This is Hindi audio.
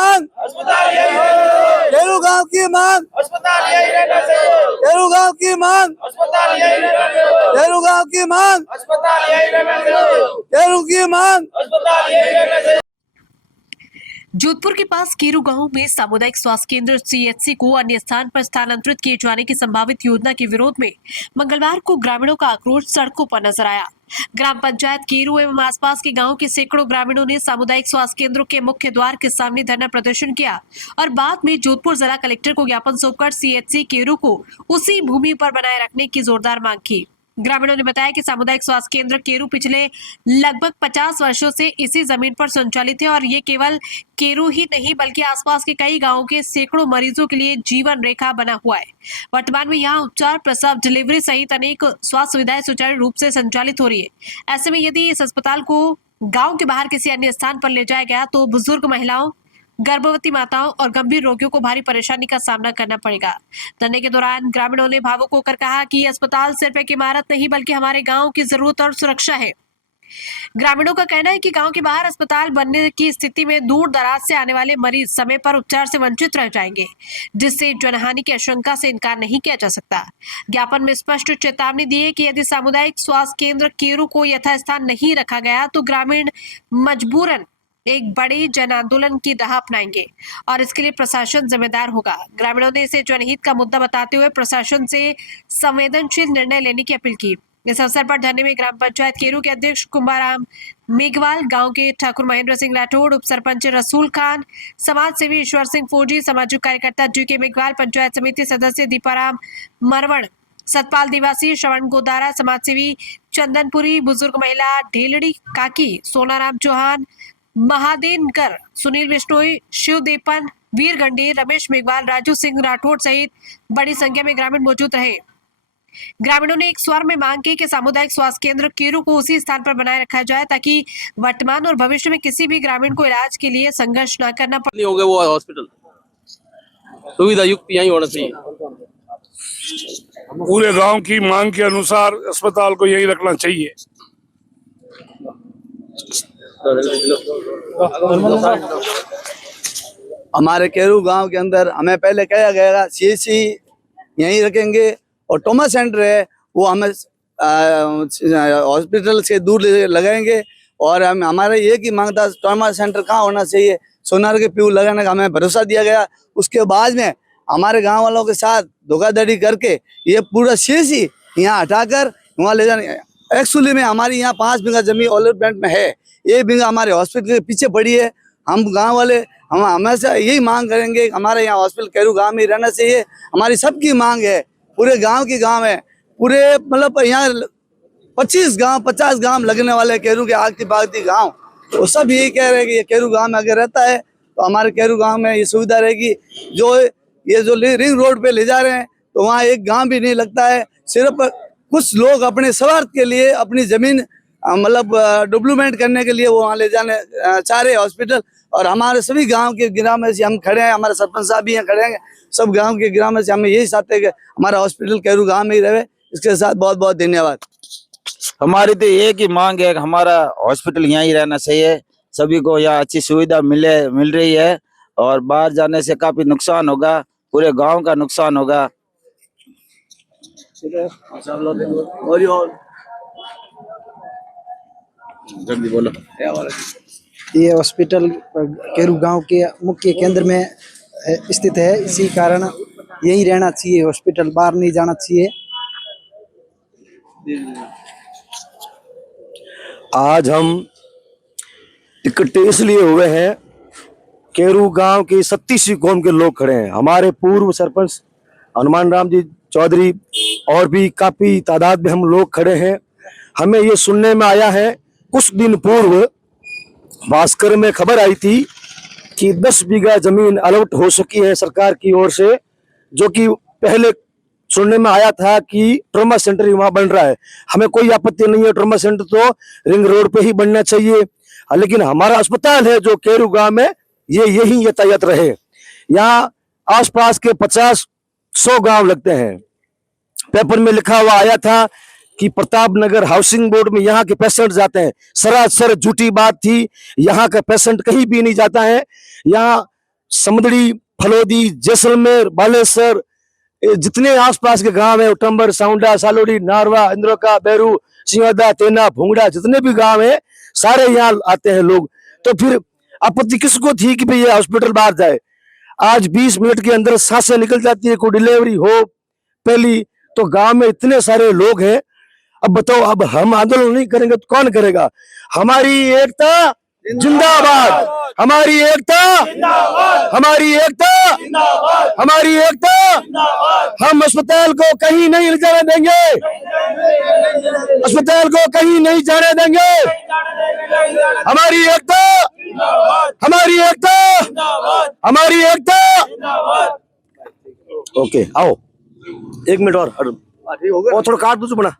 मांग अस्पताल यही है, केरू गांव की मांग अस्पताल यही रहना चाहिए, केरू गांव की मांग अस्पताल यही रहना चाहिए, केरू गांव की मांग अस्पताल यही रहना चाहिए, केरू की मांग अस्पताल यही रहना चाहिए। जोधपुर के पास केरू गांव में सामुदायिक स्वास्थ्य केंद्र सीएचसी को अन्य स्थान पर स्थानांतरित किए जाने की संभावित योजना के विरोध में मंगलवार को ग्रामीणों का आक्रोश सड़कों पर नजर आया। ग्राम पंचायत केरू एवं आसपास के गांव के सैकड़ों ग्रामीणों ने सामुदायिक स्वास्थ्य केंद्रों के मुख्य द्वार के सामने धरना प्रदर्शन किया और बाद में जोधपुर जिला कलेक्टर को ज्ञापन सौंपकर सीएचसी केरू को उसी भूमि पर बनाए रखने की जोरदार मांग की। ग्रामीणों ने बताया कि सामुदायिक स्वास्थ्य केंद्र केरू पिछले लगभग 50 वर्षों से इसी जमीन पर संचालित है और ये केवल केरू ही नहीं बल्कि आसपास के कई गांवों के सैकड़ों मरीजों के लिए जीवन रेखा बना हुआ है। वर्तमान में यहाँ उपचार, प्रसव, डिलीवरी सहित अनेक स्वास्थ्य सुविधाएं सुचारू रूप से संचालित हो रही है। ऐसे में यदि इस अस्पताल को गाँव के बाहर किसी अन्य स्थान पर ले जाया गया तो बुजुर्ग महिलाओं, गर्भवती माताओं और गंभीर रोगियों को भारी परेशानी का सामना करना पड़ेगा। धरने के दौरान ग्रामीणों ने भावुक होकर कहा कि अस्पताल सिर्फ एक इमारत नहीं बल्कि हमारे गांव की जरूरत और सुरक्षा है। ग्रामीणों का कहना है कि गांव के बाहर अस्पताल बनने की स्थिति में दूर दराज से आने वाले मरीज समय पर उपचार से वंचित रह जाएंगे, जिससे जनहानि की आशंका से इनकार नहीं किया जा सकता। ज्ञापन में स्पष्ट चेतावनी दी है कि यदि सामुदायिक स्वास्थ्य केंद्र केरू को यथास्थान नहीं रखा गया तो ग्रामीण मजबूरन एक बड़े जन आंदोलन की राह अपनाएंगे और इसके लिए प्रशासन जिम्मेदार होगा। ग्रामीणों ने इसे जनहित का मुद्दा बताते हुए प्रशासन से संवेदनशील निर्णय लेने की अपील की। इस अवसर पर धरने में ग्राम पंचायत केरू के अध्यक्ष कुंभाराम मेघवाल, गांव के ठाकुर महेंद्र सिंह राठौड़, उप सरपंच रसूल खान, समाज सेवी ईश्वर सिंह फौजी, सामाजिक कार्यकर्ता जीके मेघवाल, पंचायत समिति सदस्य दीपाराम मरवण, सतपाल दिवासी, श्रवण गोदारा, समाज सेवी चंदनपुरी, बुजुर्ग महिला ढेलड़ी काकी, सोनाराम चौहान, महादेनकर, सुनील बिश्नोई, शिव देपन, वीर गंडी, रमेश मेघवाल, राजू सिंह राठौड़ सहित बड़ी संख्या में ग्रामीण मौजूद रहे। ग्रामीणों ने एक स्वर में मांग की कि सामुदायिक स्वास्थ्य केंद्र केरू को उसी स्थान पर बनाए रखा जाए ताकि वर्तमान और भविष्य में किसी भी ग्रामीण को इलाज के लिए संघर्ष न करना पड़े। नहीं होगा वो हॉस्पिटल सुविधा युक्त यही होना चाहिए। पूरे गांव की मांग के अनुसार अस्पताल को यही रखना चाहिए। हमारे केरू गांव के अंदर हमें पहले कहा गया सीएचसी यहीं रखेंगे और ट्रॉमा सेंटर है वो हमें हॉस्पिटल से दूर लगाएंगे और हम हमारे एक ही मांग था ट्रॉमा सेंटर कहाँ होना चाहिए, सोनार के पीऊ लगाने का हमें भरोसा दिया गया। उसके बाद में हमारे गांव वालों के साथ धोखाधड़ी करके ये पूरा सीएचसी यहाँ हटाकर वहाँ ले जाने। एक्चुअली में हमारी यहाँ 5 बीघा जमीन डेवलपमेंट में है, 1 बीघा हमारे हॉस्पिटल के पीछे पड़ी है। हम गांव वाले हम हमेशा यही मांग करेंगे हमारे यहाँ हॉस्पिटल केरू गांव में रहना चाहिए। हमारी सबकी मांग है, पूरे गांव की गांव है, पूरे मतलब यहाँ 50 गांव लगने वाले केरू के आगती पागती गांव, तो सब यही कह रहे हैं कि ये केरू गांव में अगर रहता है तो हमारे केरू गांव में ये सुविधा रहेगी। जो रिंग रोड पे ले जा रहे हैं तो वहाँ एक गांव भी नहीं लगता है। सिर्फ कुछ लोग अपने स्वार्थ के लिए अपनी जमीन मतलब डेवलपमेंट करने के लिए वो वहाँ ले जाने चाह रहे हॉस्पिटल। और हमारे सभी गांव के ग्राम में से हम खड़े हैं, हमारे सरपंच साहब भी यहाँ खड़े हैं, सब गांव के ग्राम में से हमें यही चाहते हैं कि हमारा हॉस्पिटल केरू गांव में ही रहे। इसके साथ बहुत बहुत धन्यवाद। हमारी तो एक ही मांग है कि हमारा हॉस्पिटल यहाँ ही रहना चाहिए। सभी को यहाँ अच्छी सुविधा मिल रही है और बाहर जाने से काफी नुकसान होगा, पूरे गांव का नुकसान होगा। जल्दी बोलो। ये हॉस्पिटल केरू गांव के मुख्य केंद्र में स्थित है, इसी कारण यही रहना चाहिए हॉस्पिटल, बाहर नहीं जाना चाहिए। आज हम इकट्ठे इसलिए हुए हैं, केरू गांव के 37 कौम के लोग खड़े हैं। हमारे पूर्व सरपंच हनुमान राम जी चौधरी और भी काफी तादाद में हम लोग खड़े हैं। हमें ये सुनने में आया है, कुछ दिन पूर्व भास्कर में खबर आई थी कि 10 बीघा जमीन अलॉट हो चुकी है सरकार की ओर से, जो कि पहले सुनने में आया था कि ट्रॉमा सेंटर ही वहां बन रहा है। हमें कोई आपत्ति नहीं है, ट्रॉमा सेंटर तो रिंग रोड पे ही बनना चाहिए, लेकिन हमारा अस्पताल है जो केरू गांव में ये यही यातायात रहे। यहाँ आसपास के 50-100 गांव लगते हैं। पेपर में लिखा हुआ आया था कि प्रताप नगर हाउसिंग बोर्ड में यहाँ के पेशेंट जाते हैं। सरासर झूठी बात थी, यहाँ का पेशेंट कहीं भी नहीं जाता है। यहाँ समदड़ी, फलोदी, जैसलमेर, बालेश्वर, ये जितने आसपास के गांव है, उटंबर, साउंडा, सालोड़ी, नारवा, इंद्रोका, बेरू, सिंहदा, तेना, भूंगड़ा, जितने भी गांव है सारे यहाँ आते हैं लोग। तो फिर आपत्ति किसको थी कि भाई ये हॉस्पिटल बाहर जाए? आज 20 मिनट के अंदर सांसें निकल जाती है, कोई डिलीवरी हो पहली, तो गांव में इतने सारे लोग हैं। अब बताओ, अब हम आंदोलन नहीं करेंगे तो कौन करेगा? हमारी एकता जिंदाबाद, हमारी एकता, हमारी एकता, हमारी एकता। हम अस्पताल को कहीं नहीं जाने देंगे, अस्पताल को कहीं नहीं जाने देंगे। हमारी एकता, हमारी एकता, हमारी एकता। ओके, आओ 1 मिनट और थोड़ा काट दो बना।